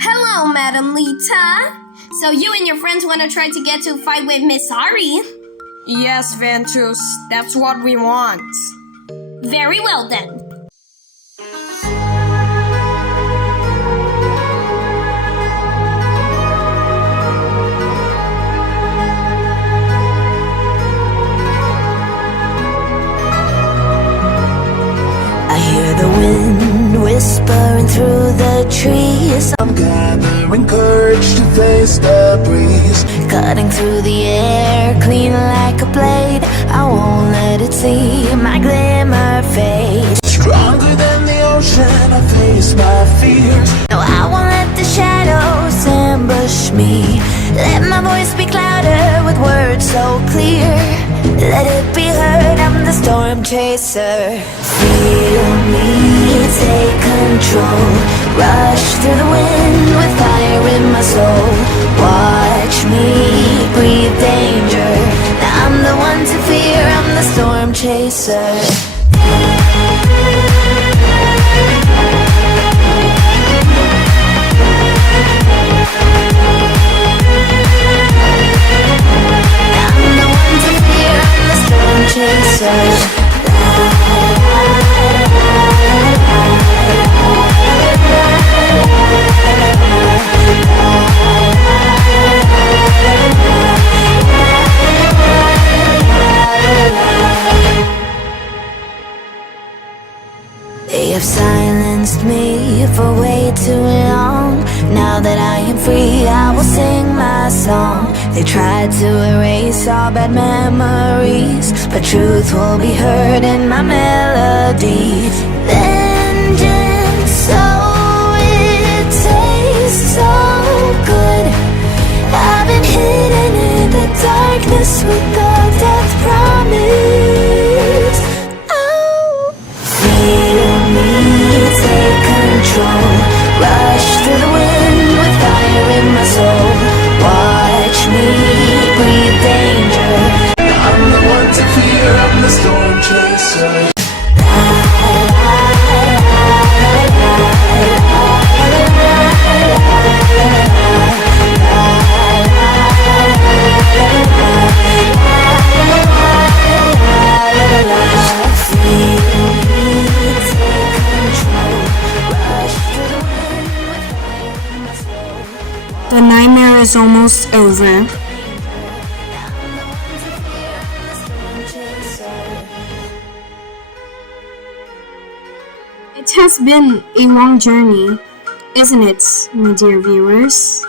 Hello, Madam Lita. So you and your friends want to try to get to a fight with Miss Ari? Yes, Ventus, that's what we want. Very well then. I hear the wind whispering through the trees. I'm gathering courage to face the breeze. Cutting through the air, clean like a blade. I won't let it see my glimmer fade. Stronger than the ocean, I face my fears. No, I won't let the shadows ambush me. Let my voice be louder with words so clear. Let it be heard, I'm the storm chaser. Feel me, take control. Rush through the wind with fire in my soul. Watch me breathe danger. Now I'm the one to fear, I'm the storm chaser. They have silenced me for way too long. Now that I am free, I will sing my song. They tried to erase all bad memories, but truth will be heard in my melody. Vengeance, oh, it tastes so good. I've been hidden in the darkness with the death promise. Oh, feel me, take control. Rush through the wind with fire in my soul. Watch me breathe danger. I'm the one to fear, I'm the storm chaser. The nightmare is almost over. It has been a long journey, isn't it, my dear viewers?